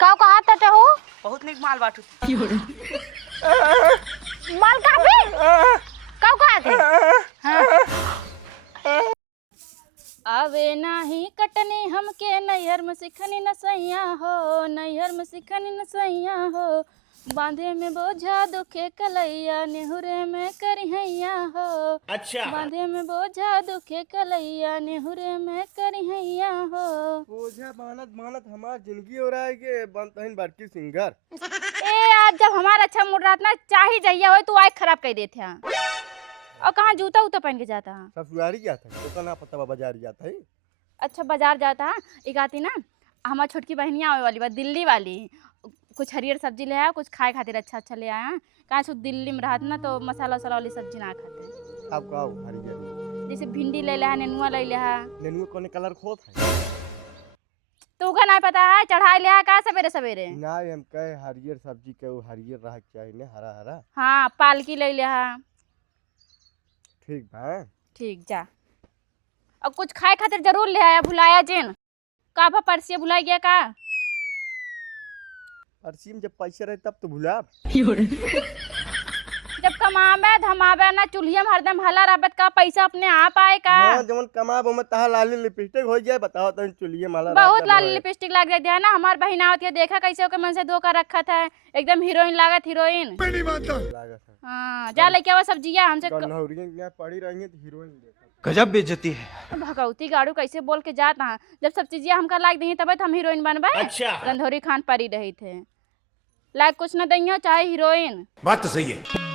का कहा तटे हो बहुत निक माल बाटू माल कहाँ पे का कहा थे आवे नाही कटनी हमके नैहर में सिखनी न सैया हो नैहर में सिखनी न सैया हो बांधे में बोझा दुखे कलैया नेहुरे में करिहैया हो अच्छा बांधे में बोझा दुखे कलैया नेहुरे में करिहैया हो बोझा मानत मानत हमार जिंदगी हो रहा है कि बनतहिन बड़की सिंगर। ए आज जब हमारा अच्छा मूड रात ना चाही जाइए हो तू आज खराब कर देते हैं और कहाँ जूता उता पहन के जाता है ससुरारी जाता है तो ना पता बाजार जाता है। अच्छा बाजार जाता है एक आती ना हमारी छोटकी बहनियाँ आवे वाली बात दिल्ली वाली कुछ हरियर सब्जी ले आया कुछ खाए खातिर अच्छा अच्छा ले आया कहाँ से दिल्ली में रहत ना तो मसाला वसाला वाली सब्जी ना खाते आप का हरियर जैसे भिंडी ले लिया नेनुआ ले लिया नेनुआ कौन कलर खोत है तो का नहीं पता है चढ़ाई लिया का सवेरे सवेरे ना हम कहे हरियर सब्जी के वो हरियर रह चाहिए ने हरा हरा। हाँ पालकी ले लिया ठीक बा ठीक जा और कुछ खाए खातिर जरूर ले आया भुलाया जिन का परसिया भुला गया का परसीम जब पैसे रहे तब तो भुला जब कमावे धमावे ना चूल्हिया में हरदम हला रहबत का पैसा अपने आप आए का हां जवन कमाब में तहा लाली लिपस्टिक हो जाए बताओ तन चुलिए माला बहुत लाल लिपस्टिक लग जाती है ना हमार बहन आवत है देखा कैसे ओके मन से धोखा रखा था एकदम हीरोइन लागत हीरोइन हां जा लेके आवा सब्जियां हमसे कन्हौरियन में पड़ी रहेंगे तो हीरोइन देखा गजब बेइज्जती है। भगवती गाड़ू कैसे बोल के जाता है जब सब चीजें हमका लाग दी तब हम हीरोइन बनबे। अच्छा गंधौरी खान परी रही थे लाइक कुछ न दइयो चाहे हीरोइन बात तो सही है।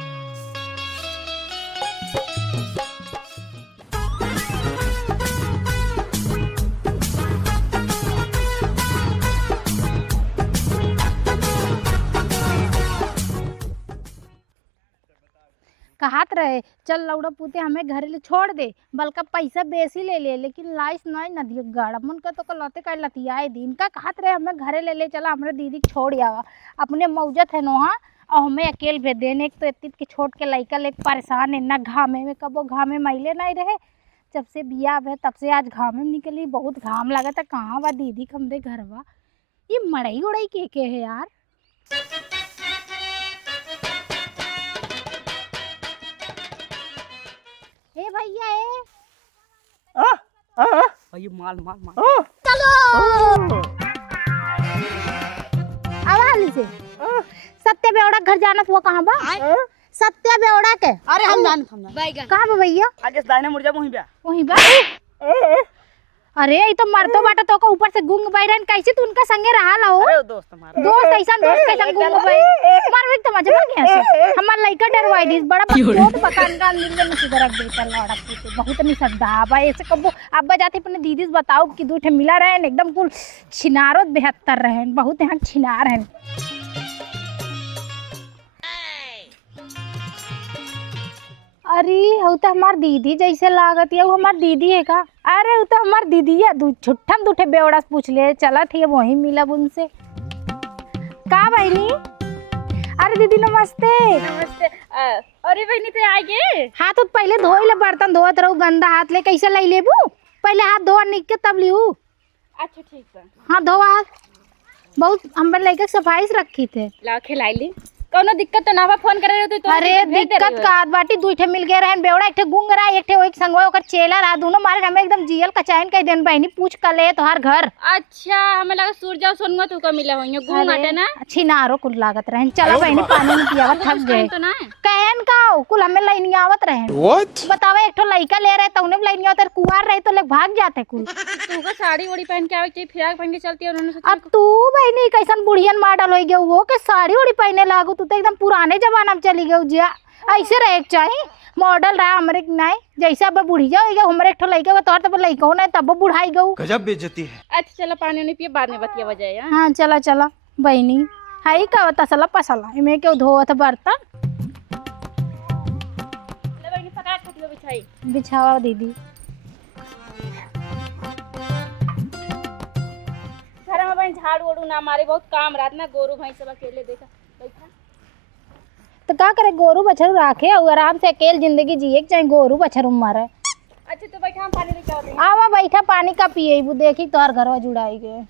कहात रहे चल लौड़ा पूते हमें घर ले छोड़ दे बल्कि पैसा बेसी ले ले लेकिन लाइस नहीं न दिए गाड़ा मन का तो लौटे का लतियाए दिन का कहात रहे हमें घरे ले चला हमरे दीदी के छोड़ आवा अपने मौजत है नोहा और हमें अकेले भेज देने एक तो इतनी के छोट के लइका ले परेशान है ना घामे में कबो घामे मैले नहीं रहे जब से बिया है तब से आज घामे में निकली बहुत घाम लगा था कहाँ बा दीदी हमरे घरवा ये मड़ई उड़ई के है यार ए भैया ये माल माल माल चलो आवाली से सत्य बेवड़ा घर जाना तो कहाँ बा सत्य बेवड़ा के अरे हम जान कहाँ बा भैया आगे दाहिने मुड़ जा वहीं बा अरे ये तो मरतो बाटा तो का ऊपर से गुंग बैरन कैसे तू उनका संगे रहा ला हो अरे दोस्त हमारा दोस्त कैसा गुंग बै मार एक तो मजा आ गया से हमार लइका डरवाई दिस बड़ा बहुत पकान का मिल में सुधर देता लौड़ा के बहुत नहीं सदा बा ऐसे कबो अब जाते अपने दीदी से बताओ कि दूठे मिला रहे एकदम कुल छिनारो 72 रहे बहुत यहाँ छिनार है अरे वो तो हमार दीदी जैसे लागत है वो हमार दीदी है का अरे वो तो हमार दीदी है छुट्ठम दूठे बेवड़ा से पूछ ले चला थी वहीं मिला उनसे का बहनी अरे दीदी नमस्ते नमस्ते अरे बहनी तो आगे हाथ तो पहले धोई ले बर्तन धोत रहो गंदा हाथ ले कैसे लाई लेबू पहले हाथ धोआ निक के तब लियू अच्छा ठीक है हाँ धोआ हाथ बहुत हम लेके सफाई से रखी थे ला खिलाई ली कोनो दिक्कत तो ना बा फोन करे रहे तो अरे दिक्कत का बाटी दूठे मिल गए रहन बेवड़ा एकठे गुंग रहा एकठे ओई संगवा ओकर चेला रहा दोनों मारे हमें एकदम जियल कचाइन कह देन बहनी पूछ का ले तोहार घर अच्छा हमें लगा सूरज और सोनवा तू का मिला होइयो गुंग आटे ना अच्छी नारो कुल लागत रहन चला बहनी पानी में पियावा थक गए तो ना कहन का कुल हमें लाइन आवत रहन बतावे एकठो लइका ले रहे तौने लाइन आवत कुंवार रहे तो लोग भाग जाते कुल तू का साड़ी ओड़ी पहन के आवे चाहिए फिराक पहन के चलती है उन्होंने अब तू बहनी कैसन बुढ़ियन मॉडल होई गयो वो के साड़ी ओड़ी पहने लागू तू तो एकदम पुराने जमाना में चली गई जिया ऐसे रहे चाहिए मॉडल रहा हमरे नहीं जैसे अब बुढ़ी जाओ हमरे एक ठो लइका तोर तब लइका हो ना तब बुढ़ाई गऊ गजब बेइज्जती है। अच्छा चला पानी नहीं पिए बाद में बतिया बजाए हां चला चला बहनी हाई का तसला पसला इमे के धोवत बर्तन ले बहनी पका खटियो बिछाई बिछावा दीदी घर में बहन झाड़ू ओड़ू ना मारे बहुत काम रात ना गोरू भैंस सब अकेले देखा बैठा तो का करे गोरू बछरू राखे और आराम से अकेले जिंदगी जिए चाहे गोरू बछरू मारे। अच्छा तो बैठा हम पानी लेके आते हैं आवा बैठा पानी का पिए देखी तोहर घरवा जुड़ाई गए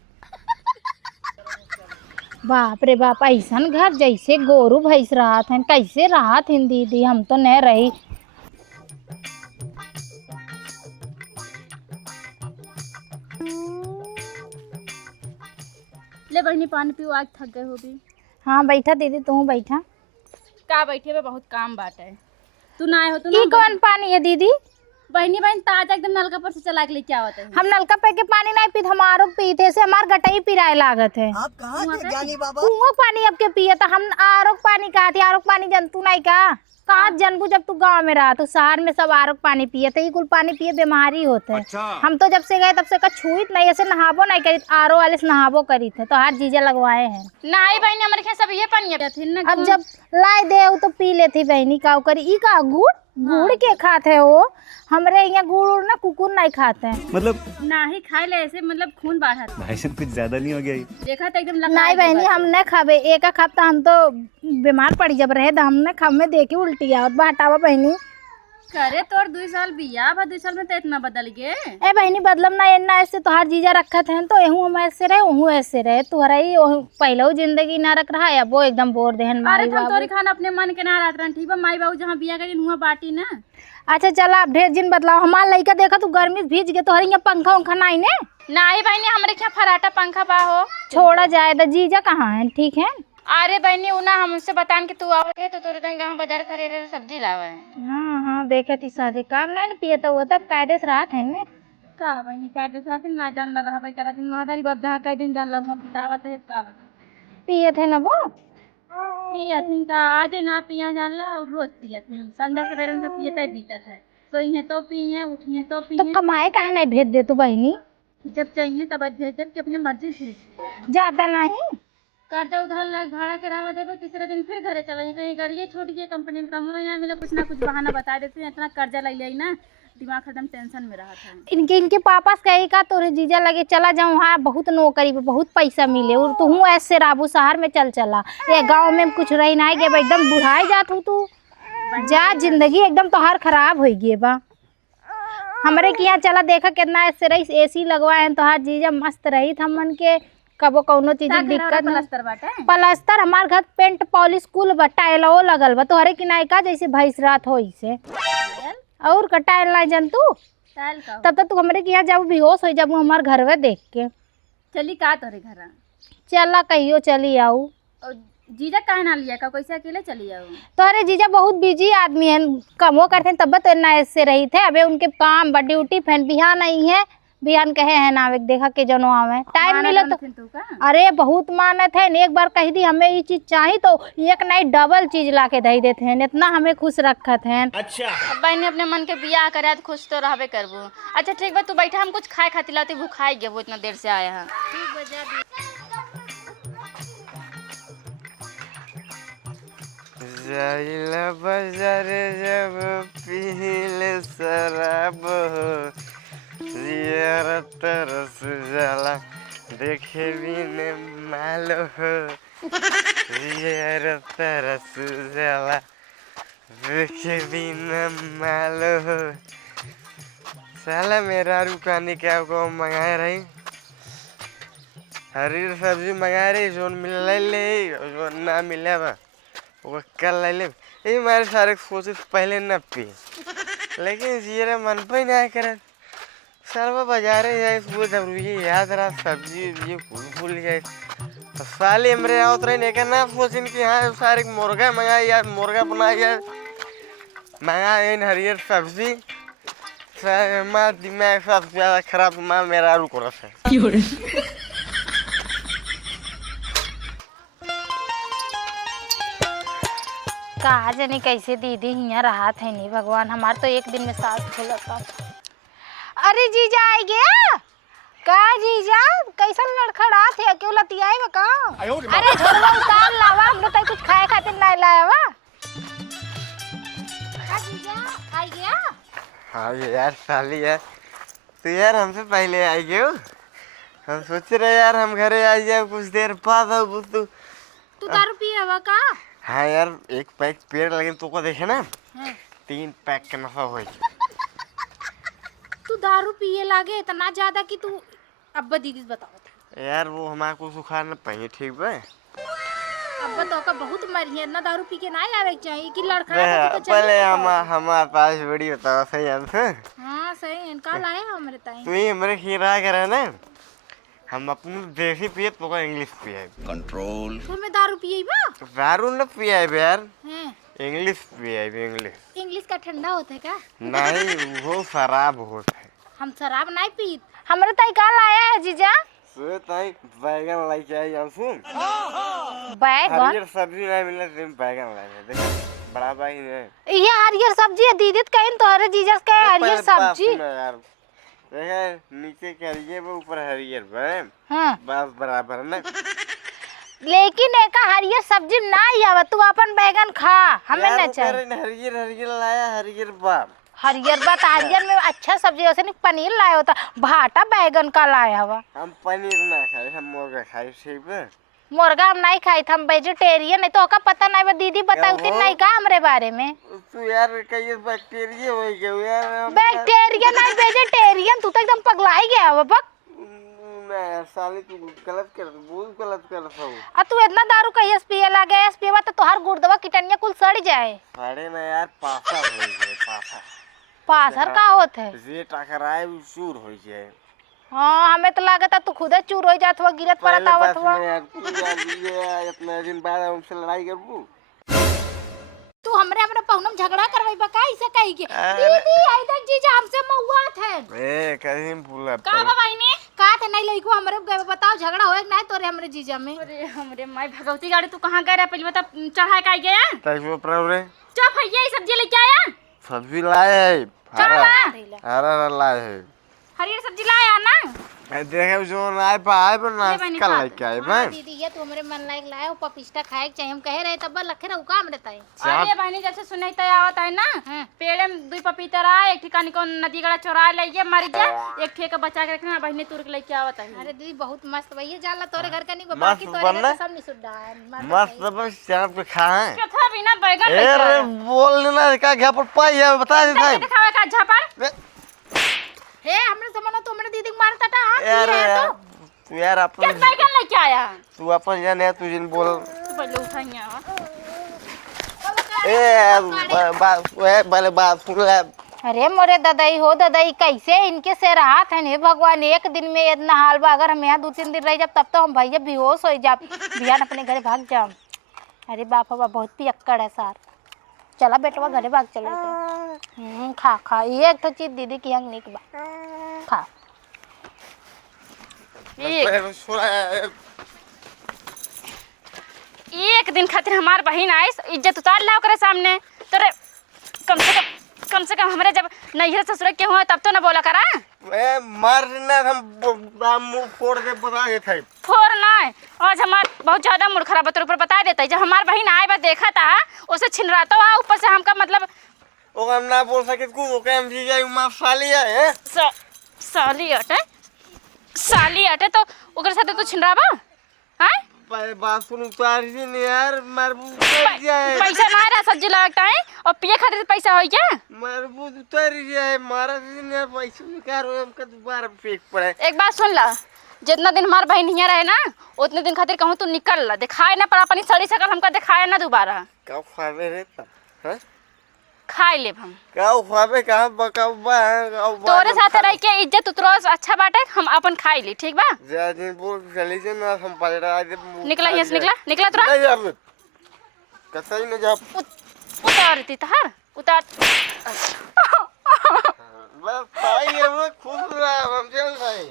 बाप रे बाप, ऐसन घर जैसे गोरू भैंस राहत हैं, कैसे राहत हैं दीदी, हम तो नहीं रही। ले बहनी पानी पियो, आज थक गए हो भी। हाँ बैठा दीदी, तू बैठा। का बैठे बे, बहुत काम बाटे। तू ना आए हो तो ये ना कौन पानी है दीदी? बहनी बहन ताजा एकदम नलका पर से चला के लेके आवत है। हम नलका पे के पानी नहीं पीते, हमारो पीते से हमार गटाई पिराए लागत है। आप कहाँ थे ज्ञानी बाबा? कुओं पानी अब के पिए तो हम आरोग पानी कहा थी, आरोग पानी जनतू नहीं का कहा जनबू, जब तू गांव में रहा तो शहर में सब आरोग पानी पिए थे, कुल पानी पिए बीमारी होते हैं। हम तो जब से गए तब से का छुईत नहीं, ऐसे नहाबो नहीं करी, आरो वाले से नहाबो करी थे, तो हर चीजें लगवाए हैं। नहीं बहनी हमारे यहाँ सब ये पानी है ना। अब जब लाई दे तो पी लेती बहनी, का करी। ई का गुड़ गुड़ के खाते है वो, हमरे यहाँ गुड़ उड़ ना कुकुर नहीं खाते हैं। मतलब ना ही खाए ले ऐसे, मतलब खून बढ़ा था। भाई साहब कुछ ज्यादा नहीं हो गया ये? देखा तो एकदम नहीं बहनी हम नहीं खाबे, एक हफ्ता हम तो बीमार पड़ी जब रहे, तो हमने खाब में देखी उल्टी आवत बा। हटावा बहनी, करे तोर 2 साल बिया बा, 2 साल में तो इतना बदल गए। ए बहनी बदलम ना, एना ऐसे तोहार जीजा रखत हैं तो एहू हम ऐसे रहे, ओहू ऐसे रहे, तुहरा ही पहले जिंदगी ना रख रहा है, अब वो एकदम बोर देहन अरे मारी हम तोरी बाबू। खाना अपने मन के ना रात रन, ठीक बा। माई बाबू जहाँ बिया के दिन हुआ बाटी ना। अच्छा चला, अब ढेर दिन बदलाव। हमार लड़का देखा तू गर्मी से भीज गए, तोहरे यहाँ पंखा उंखा नहीं ने। नहीं बहनी हमारे यहाँ फराटा पंखा बा हो। छोड़ा जाए तो जीजा कहाँ है? ठीक है। अरे बहनी उना हमसे बतान के तू आवत तो तोरे तंग गांव बाजार करे रे सब्जी लावे। हाँ हाँ देखे थी सारे काम नहीं पिए तो वो तब कायदे से रात है ने। का बहनी काटे साथ ना जान रहा भाई करा दिन मादारी बाप जहाँ कई दिन जान लगा बतावत है का पिए थे ना वो। पिया दिन का आज ना पिया जान ला और रोज पिया दिन संध्या से बेरन से पियते बीता है। सोई है तो पिए, उठिए तो तो पिए, कमाए कहाँ नहीं भेज दे तू बहनी? जब चाहिए तब भेज दे, अपनी मर्जी से। ज्यादा नहीं कर्जा उधार लग भाड़ा करावा देबो, तीसरे दिन फिर घरे चले कहीं गाड़िए छोड़ के कंपनी में काम हो, यहाँ मिले कुछ ना कुछ बहाना बता देते हैं। इतना कर्जा ले ले ना, दिमाग एकदम टेंशन में रहा था। इनके पापा से कही का तोरे जीजा लगे चला जाऊँ, हाँ बहुत नौकरी पे बहुत पैसा मिले, और तू हूँ ऐसे राबू शहर में चला, ये गांव में कुछ रही नहीं गे, एकदम बुढ़ाई जात हूँ तू जा, जिंदगी एकदम तो हर खराब हो गई बा। हमारे के यहाँ चला देखा कितना ऐसे रही, एसी लगवाए हैं तो हर जीजा मस्त रही था मन के, कबो कौनो चीज दिक्कत नहीं। प्लास्टर बाटे प्लास्टर हमार घर पेंट पॉलिश कुल बा, टाइलो लगल बा, तोहरे की नायका जैसे भैंस रात हो इसे और का टाइल नहीं जन तू। टाइल का तब तक तू हमरे के यहाँ जब बेहोश हो जब हमार घर में देख के चली का तोरे घर चला कहियो चली आऊ। और जीजा काहे ना लिया का, कैसे अकेले चली आओ? तोहरे जीजा बहुत बिजी आदमी है, कमो करते हैं तब तो इतना ऐसे रही थे, अबे उनके काम बा ड्यूटी फैन बिहान नहीं है, बिहान कहे है ना देखा के जनो आवे टाइम मिले तो। तू का अरे बहुत मानत है, एक बार कही दी हमें ये चीज चाहिए तो एक नहीं डबल चीज ला के दे देते हैं, इतना हमें खुश रखत हैं। अच्छा बहनी अपने मन के बियाह करे तो खुश तो रहबे करबो। अच्छा ठीक बा, तू बैठा, हम कुछ खाए खातिर लाते, भूखाई गए वो इतना देर से आया है। जाइला बाजार जब पीले शराब हो, जियारत रस जाला देखे बिने मालो हो, जियारत रस जाला देखे बिने मालो हो। साला मेरा रुकाने क्या को मंगाए रही, हरी सब्जी मंगा रही, जो मिल ले जो ना मिले बा वो कल ले ले। ये मेरे सारे सोचे पहले न पी, लेकिन जीरा मन पे नहीं करे। सर्व बाजारे जाए वो जब ये याद रहा सब्जी ये भूल जाए, साले मेरे आओ रहे नहीं करना सोचिन कि हाँ सारे मुर्गा मंगा यार, मुर्गा बना यार मंगा इन हरियर सब्जी। माँ दिमाग सबसे ज़्यादा खराब माँ मेरा रुक रहा है। कहा जाने कैसे दीदी यहाँ रहा थे नहीं भगवान, हमार तो एक दिन में सांस खुलता। अरे जीजा आई गया का? जीजा कैसा लड़खड़ा थे, क्यों लतियाई बा का? अरे झोला उतार लावा, हम लोग कुछ खाए खातिर नहीं लाया वा। का जीजा आई गया? हाँ यार साली यार, तो यार हमसे पहले आई गए हो, हम सोच रहे यार हम घरे आ जाए कुछ देर बाद। अब तू दारू पिए हवा का? हाँ यार एक पैक पेड़ लेकिन तुमको देखे ना 3 पैक का नफा हो। तू दारू पिए लागे इतना ज्यादा कि तू अब्बा दीदी बताओ। यार वो हमारे को सुखा न पाएंगे, ठीक बा? अब तो का बहुत मरिए ना, दारू पी के ना आवे चाहिए कि लड़का है तो पहले हमारे पास बड़ी बताओ सही आंसर। हां सही इनका लाए हमरे ताई। तू ही हमरे खीरा करे ना, हम अपने देसी पिए तो इंग्लिश पिए। कंट्रोल। तो मैं दारू पिए बा? दारू न पिए यार, हैं इंग्लिश पिए। इंग्लिश इंग्लिश का ठंडा होता है का? नहीं, वो शराब होता है। हम शराब नहीं पीत। हमरे ताई का लाया है जीजा? सो ताई बैगन लाई चाहिए हमसे। बैगन? हरियर सब्जी नहीं मिले तो बैगन लाए। देख बड़ा भाई है ये हरियर सब्जी है दीदी कहीं तो हरे जीजा का हरियर सब्जी। यार देख नीचे करिए वो ऊपर हरियर है। हां बस बराबर ना। लेकिन एक हरियर सब्जी ना आवे, तू अपन बैगन खा, हमें ना चाहिए। हरियर हरियर लाया, हरियर बाप। हरियर बात हरियर में अच्छा सब्जी वैसे नहीं, पनीर लाया होता, भाटा बैगन का लाया हवा। हम पनीर ना खाए, हम मुर्गा खाए। ठीक है, मुर्गा हम नहीं खाई, हम वेजिटेरियन है। तो का पता नहीं बा, दीदी बताती नहीं का हमरे बारे में। तू यार कहीं बैक्टीरिया हो गया यार। बैक्टीरियन नहीं वेजिटेरियन, तू तो एकदम पगलाई गया हवा बक। मैं साली तू गलत कर, बहुत गलत कर सब। आ तू इतना दारू कहिए पिए लगे, पिएवा तो तोहार गुर्दवा किटनिया कुल सड़ जाए। अरे ना यार, पासा हो गए पासा। पासर का होत है? जे टकराए चूर हो जाए। हाँ हमें तो लागत तू खुदे चूर हो जात हुआ, गिरत पड़त आवत हुआ। ये अपने दिन बाद हमसे लड़ाई करबू। तू हमरे पहुनम झगड़ा करवाई बा का इसे कही के? दीदी आई तक जीजा हमसे महुआत है। ए कहीं भूला का बाबाई ने का थे नहीं लइको हमरे गए, बताओ झगड़ा होए नहीं तोरे हमरे जीजा में? अरे हमरे माई भगवती गाड़ी तू कहाँ गए रे? पहले बता, चढ़ाए का गया? तक प्रभु चुप है, ये सब्जी लेके आया? सब्जी लाए है, हरा लाए है। हरियर सब्जी लाया ना? देखे जो लाए पाए पर ना कल लेके आए भाई। दीदी ये तो हमरे मन लायक लाए हो, पपिस्ता खाए के चाहिए, हम कहे रहे तब लखे रहू का हमरे ताई। अरे बहनी जब से सुनई तय आवत है ना, पेड़े में दुई पपीता एक ठिकानी को नदी गड़ा चोरा ले गए मर गया, एक ठेका बचा के रखना बहनी तुर के लेके आवत है। अरे दीदी बहुत मस्त भैया जाला तोरे घर का नहीं मस्त बाकी तोरे बनना? घर का सब नहीं सुड्डा मस्त बस चाप के खाए। कथा बिना बैगन अरे बोल ना का घर पर पाई है, बता दे भाई। दिखावे का झापर हे हमरे समझ तो हमरे दीदी को मारता था। हां यार तू यार अपन क्या बैगन लेके आया? तू अपन जाने तू जिन बोल। तू पहले उठाइया बाले बात सुन ले। अरे मोरे दादाई हो दादाई, कैसे इनके से राहत है ने भगवान। एक दिन में इतना हाल बा, अगर हम यहाँ 2-3 दिन रह जाब तब तो हम भैया बेहोश हो जाब, बिहान अपने घरे भाग जाम। अरे बाप बाप बहुत पियक्कड़ है सार। चला बेटवा घरे भाग चले। खा खा एक तो चीज दीदी की हंग निक बा, खा। एक दिन खातिर हमार बहन आई, इज्जत उतार ला ओकरे सामने। तोरे कम से कम हमरे जब नैहर ससुर के हुआ तब तो ना बोला करा। मारना हम मुंह फोड़ के बता देते। फोड़ ना, आज हमार बहुत ज्यादा मूड खराब है, तेरे ऊपर बता देता है। जब हमार बहन आए बा देखा था उसे छिनराता हुआ ऊपर से हमका मतलब ओ हम ना बोल सके कुछ। ओके हम जी जाई मां साली है। साली अटे तो ओकरे साथे तू छिनराबा? हां बात सुन उतार जी ने यार, मरबू उतर जाए। पैसा ना रहा सब्जी लगता है और पिए खातिर पैसा हो क्या? मरबू उतर जाए, मारा जी ने पैसा बेकार हो, हमका दोबारा फेंक पड़े। एक बात सुन ला, जितना दिन हमार बहन यहाँ रहे ना उतने दिन खातिर कहूँ तू निकल ला, दिखाए ना पर अपनी सड़ी शकल हमका दिखाए ना दोबारा। का खावे रे हां खाए ले हम का खावे का बकाऊ बा। तोरे साथ रह के इज्जत उतरोस अच्छा बाटे, हम अपन खाई ली ठीक बा? जा दिन बोल चली जे ना, हम पलटा दे। निकला यस निकला तोरा नहीं जा कतई न जा। उतारती तहार उतार। बस पाई है खुद रहा हम चल गए।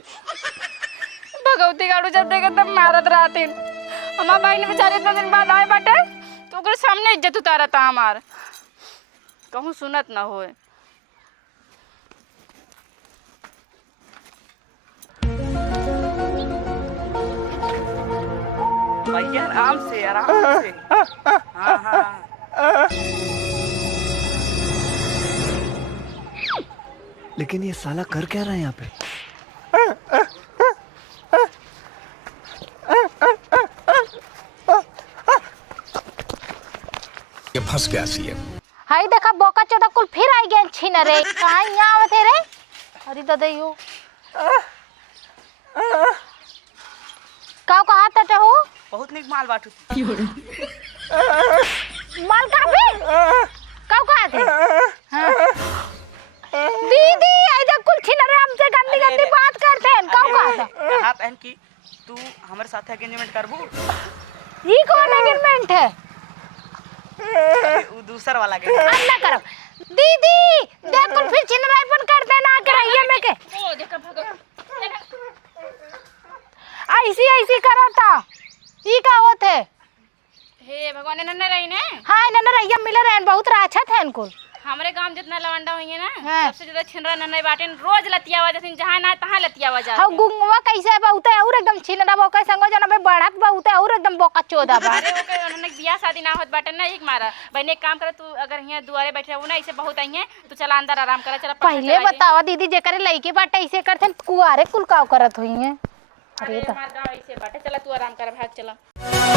भगवती गाड़ू जब देखे तब मारत रहतीन। हमार बहन बेचारी इतना दिन बाद आए बाटे तो ओकरे सामने इज्जत उतारा था हमार, कहूँ सुनत ना होए। भैया आराम से आराम से। हाँ हाँ लेकिन ये साला कर क्या रहा है यहाँ पे? ये फंस गया सीएम। हाय देखा बोका चोदा कुल फिर आई गए छिन रे। कहां यहाँ आवत रे? अरे दादाइयो का कहा तटे हो? बहुत निक में माल बांटू माल का भी काऊ का थे हाँ। दीदी आई देख कुल छिनरे हमसे गंदी गंदी बात करते हैं काऊ का था हाथ पहन की तू हमारे साथ एंगेजमेंट करबू ये कौन एंगेजमेंट है वो दूसरा वाला के अल्लाह करो दीदी देख कुल फिर छिनराईपन करते ना कराइए में के ओ देखा भगो ऐसी ऐसी करता ई का होत है हे भगवान ने न रही ने हां न रैया मिले रहन बहुत राछत है इनको हमरे गांव जितना लवंडा होंगे ना हाँ। सबसे ज्यादा छिनरा नन्हे बाटे रोज लतियावा जथिन जहां ना तहां लतियावा जा हां गुंगवा कैसे बहुत है और एकदम छिनरा बोका संग जना में बढ़त बहुत है और एकदम बोका चोदा बा अरे ओके उन्होंने बियाह शादी ना होत बाटे ना एक मारा बहने एक काम कर तू अगर यहाँ दुआरे बैठे हो ना ऐसे बहुत आई है तू चला अंदर आराम कर चला पंखा पहले चला दे। बतावा दीदी जेकरे लइके बाटे ऐसे करथे कुआरे कुल काव करत होई है अरे हमार गांव ऐसे बाटे चला तू आराम कर भाग चला